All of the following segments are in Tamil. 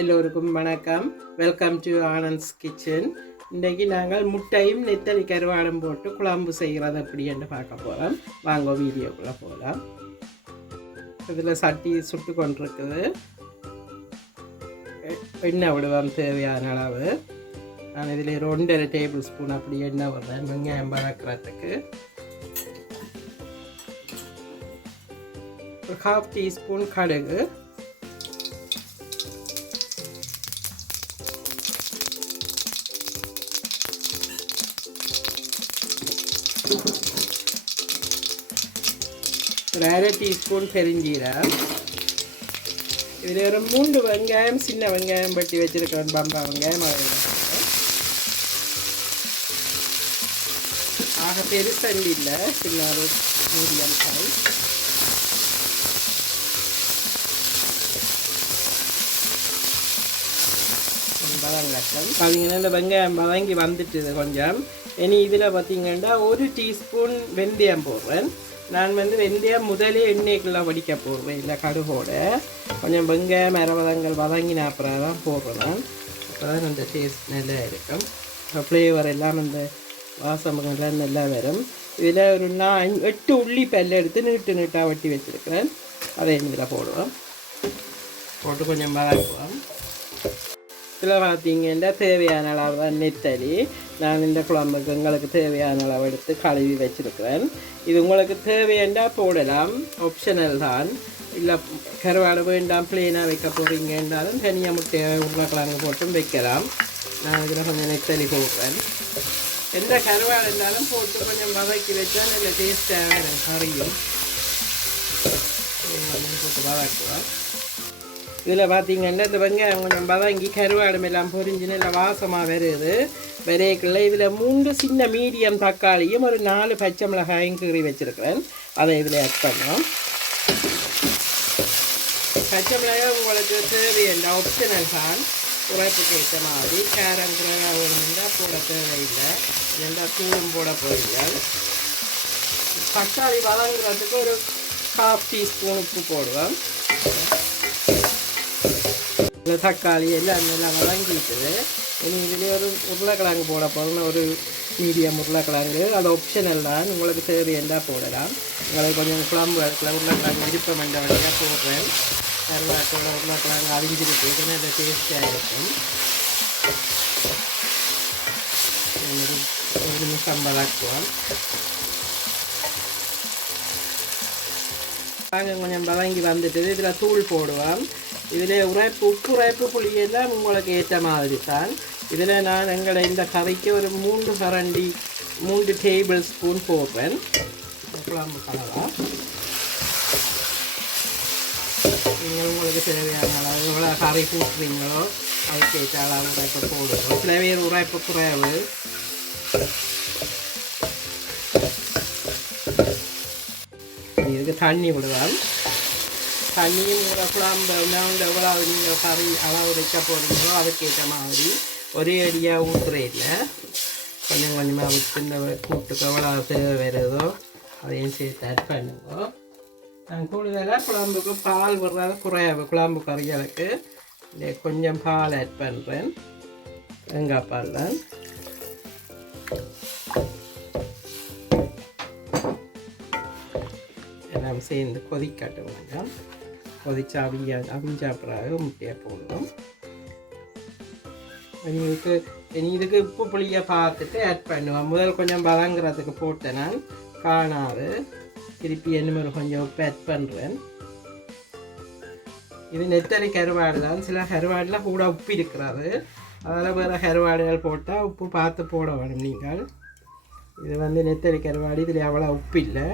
எல்லோருக்கும் வணக்கம். Welcome to Anand's kitchen. இன்றைக்கி நாங்கள் முட்டையும் நெத்தலி கருவாடும் போட்டு குழம்பு செய்கிறது எப்படி என்று பார்க்க போகிறோம். வாங்க வீடியோக்குள்ளே போகலாம். இதில் சட்டி சுட்டு கொண்டிருக்குது. எண்ணெய் விடுவோம் தேவையான அளவு. நான் இதில் 2.5 டேபிள் ஸ்பூன் அப்படி எண்ணெய் விடுறேன் வெங்காயம் வதக்கிறதுக்கு. ஒரு 1/2 டீஸ்பூன் கடுகு, ஒரு 1/2 டீஸ்பூன் பெருஞ்சீரகம். இதில் ஒரு 3 வெங்காயம், சின்ன வெங்காயம் பட்டி வச்சுருக்கேன், பம்பா வெங்காயம். ஆக பெருசண்டி இல்லை, சின்ன ஒரு மீடியம் சைஸ். பார்த்தீங்கன்னா இந்த வெங்காயம் வதங்கி வந்துட்டுது கொஞ்சம். இனி இதில் பார்த்தீங்கன்னா 1 டீஸ்பூன் வெந்தயம் போடுறேன். நான் வெந்தயம் முதலே எண்ணெய்க்குள்ளே வடிக்க போடுறேன், இல்லை கடுகோட. கொஞ்சம் வெங்காயம் மரவதங்கள் வதங்கின அப்புறம் தான் போடுறேன். அப்போ தான் அந்த டேஸ்ட் நல்லா இருக்கும். ஃப்ளேவர் எல்லாம் அந்த வாசமெல்லாம் நல்லா வரும். இதில் ஒரு 8 உள்ளி பல்ல எடுத்து நீட்டாக வட்டி வச்சுருக்கிறேன். அதை இதில் போடுவோம். போட்டு கொஞ்சம் வதக்குவோம். இதில் பார்த்தீங்கன்னா தேவையான அளவு தான் நெத்தலி. நான் இந்த குழம்புக்கு உங்களுக்கு தேவையான அளவு எடுத்து கழுவி வச்சுருக்கிறேன். இது உங்களுக்கு தேவையாண்டா போடலாம், ஆப்ஷனல் தான். இல்லை கருவாடு வேண்டாம் பிளெயினாக வைக்க போகிறீங்கன்றாலும் தனியாக முட்டையை உருளைக்கிழங்கு போட்டும் வைக்கலாம். நான் இதில் கொஞ்சம் நெத்தலி போடுறேன். எந்த கருவாடு இருந்தாலும் போட்டு கொஞ்சம் வதக்கி வச்சா நல்ல டேஸ்ட்டாக எனக்கு கறியும் போட்டு வதக்குவேன். இதில் பார்த்தீங்கன்னா இந்த வெங்காயம் கொஞ்சம் வதங்கி கருவாடும் எல்லாம் பொரிஞ்சு நல்ல வாசமாக வருது. விரைக்குள்ள இதில் 3 சின்ன மீடியம் தக்காளியும் ஒரு 4 பச்சை மிளகாயும் கீறி வச்சுருக்கிறேன். அதை இதில் ஆட் பண்ணோம். பச்சை மிளகாய் உங்களுக்கு தேவையில்லை, ஆப்ஷனல் தான். உரைப்புக்கு ஏற்ற மாதிரி காரம் குறைவாக போட தேவையில்லை, ரெண்டா தூளும் போட போயில்லை. தக்காளி வதங்குறதுக்கு ஒரு 1/2 டீஸ்பூன் உப்பு போடுவோம். இந்த தக்காளி எல்லாம் நல்லா வதங்கிட்டுது. இனி இதிலே ஒரு உருளைக்கிழங்கு போட போகிறோம், ஒரு மீடியம் உருளைக்கிழங்கு. அது ஆப்ஷனல் தான், உங்களுக்கு தேவையா போடலாம். உங்களுக்கு கொஞ்சம் குழம்பு இடத்துல உருளைக்கிழங்கு விருப்பம் என்ற வழியாக போடுறேன். கருவாட்டோட உருளைக்கிழங்கு அவிஞ்சிருக்கு, நல்ல டேஸ்டாக இருக்கும். ஒரு நிமிஷம் வதக்குவோம். கொஞ்சம் வதங்கி வந்துட்டு இதில் தூள் போடுவோம். இதில் உப்பு உரைப்பு புளியெல்லாம் உங்களுக்கு ஏற்ற மாதிரி தான். இதில் நான் எங்களை இந்த கறிக்கு ஒரு 3 டேபிள் ஸ்பூன் போடுறேன். குழம்பு கலவா நீங்கள் உங்களுக்கு தேவையான அளவு எவ்வளோ கறி கூட்டுறீங்களோ அதுக்கு ஏற்ற அளவு உரைப்பு போடுவோம். சில பேர் உரைப்பு குறைவு. இதுக்கு தண்ணி விடுவோம். தண்ணியும் ஒரு குழம்பு எவ்வளோ நீங்கள் கறி அளவு வைக்க போகிறீங்களோ அதுக்கேற்ற மாதிரி ஒரே அடியாக ஊற்றுறையில் கொஞ்சம் கொஞ்சமாக விட்டு இந்த கூட்டுக்கு எவ்வளோ தேவை வருதோ அதையும் சேர்த்து ஆட் பண்ணுங்க. நான் கூடுதலாக குழம்புக்கு பால் விடுறத குறையாது. குழம்பு கறிகளுக்கு கொஞ்சம் பால் ஆட் பண்ணுறேன், வெங்காய் பால் தான். எல்லாம் சேர்ந்து கொதிக்கட்டும். கொஞ்சம் கொதிச்சு அவிஞ்சா பிறகு முட்டையை போடுவோம். இதுக்கு உப்பு புளியை பார்த்துட்டு ஆட் பண்ணுவோம். முதல் கொஞ்சம் வதங்குறதுக்கு போட்டேன், நான் காணாது. திருப்பி என்ன கொஞ்சம் உப்பு ஆட் பண்ணுறேன். இது நெத்தலி கருவாடு தான். சில கருவாடில் கூட உப்பு இருக்கிறது, அதில் வேறு கருவாடுகள் போட்டால் உப்பு பார்த்து போட வேணும் நீங்கள். இது நெத்தலி கருவாடு, இதில் அவ்வளோ உப்பு இல்லை.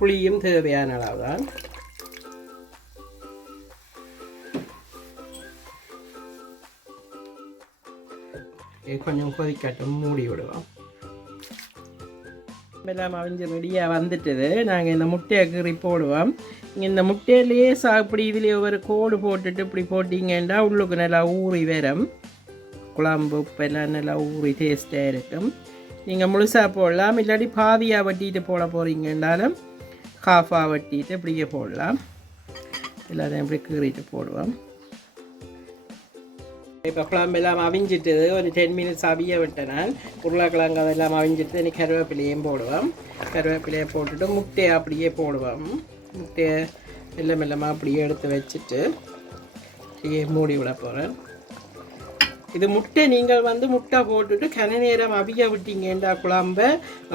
புளியும் தேவையான அளவு தான். கொஞ்சம் கொதிக்கட்டும், மூடி விடுவோம். எல்லாம் அவிஞ்சு ரெடியாக வந்துட்டுது. நாங்கள் இந்த முட்டையை கீறி போடுவோம். இந்த முட்டையிலேயே இப்படி இதுலேயே ஒரு கோடு போட்டுட்டு இப்படி போட்டிங்கன்னா உள்ளுக்கு நல்லா ஊறி வரும். குழம்பு உப்பெல்லாம் நல்லா ஊறி டேஸ்ட்டாக இருக்கும். நீங்கள் முழுசாக போடலாம், இல்லாட்டி பாதியாக வட்டிட்டு போட போகிறீங்கன்னாலும் ஹாஃபாக வட்டிட்டு இப்படியே போடலாம். எல்லாத்தையும் இப்படி கீறிட்டு போடுவோம். இப்போ குழம்பெல்லாம் அவிஞ்சிட்டுது, ஒரு 10 மினிட்ஸ் அவிய விட்டேன் நான். உருளைக்கிழங்கு அதெல்லாம் அவிஞ்சிட்டு இனி கருவேப்பிலையும் போடுவோம். கருவேப்பிலையை போட்டுட்டு முட்டையை அப்படியே போடுவோம். முட்டையை மெல்லமாக அப்படியே எடுத்து வச்சுட்டு அப்படியே மூடி விட போகிறேன். இது முட்டை நீங்கள் வந்து முட்டை போட்டுட்டு கன நேரம் அவிய விட்டீங்கன்றா குழம்ப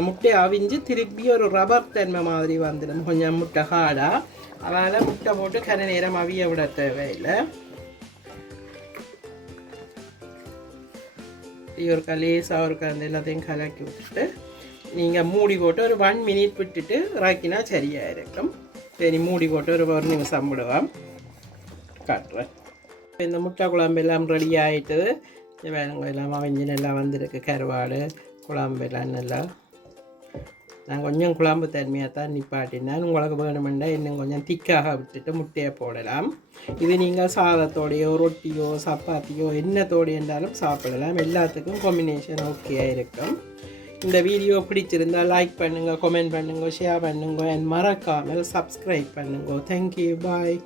முட்டையை அவிஞ்சு திருப்பி ஒரு ரப்பர் தன்மை மாதிரி வந்துடும். கொஞ்சம் முட்டை ஹார்டாக, அதனால் முட்டை போட்டு கன நேரம் அவிய விட தேவையில்லை. ஒரு லேசாக ஒரு அந்த எல்லாத்தையும் கலக்கி விட்டுட்டு நீங்கள் மூடி போட்டு ஒரு 1 மினிட் விட்டுட்டு இறக்கினா சரியாக இருக்கும். சரி, மூடி போட்டு ஒரு 1 நிமிஷம் விடுவோம். காட்டுறேன். இந்த முட்டை குழம்பு எல்லாம் ரெடி ஆகிட்டு வேணுங்க எல்லாம் அவிஞ்சு நல்லா வந்திருக்கு. கருவாடு குழம்பு எல்லாம் நல்லா. நான் கொஞ்சம் குழம்பு தன்மையாக தான் நிப்பாட்டினேன். உங்களுக்கு வேணுமெண்டா இன்னும் கொஞ்சம் திக்காக விட்டுட்டு முட்டையை போடலாம். இது நீங்கள் சாதத்தோடையோ ரொட்டியோ சப்பாத்தியோ என்னத்தோடு என்றாலும் சாப்பிடலாம். எல்லாத்துக்கும் காம்பினேஷன் ஓகேயாக இருக்கும். இந்த வீடியோ பிடிச்சிருந்தால் லைக் பண்ணுங்கள், கமெண்ட் பண்ணுங்கள், ஷேர் பண்ணுங்கள், அண்ட் மறக்காமல் சப்ஸ்கிரைப் பண்ணுங்கள். தேங்க்யூ, பாய்.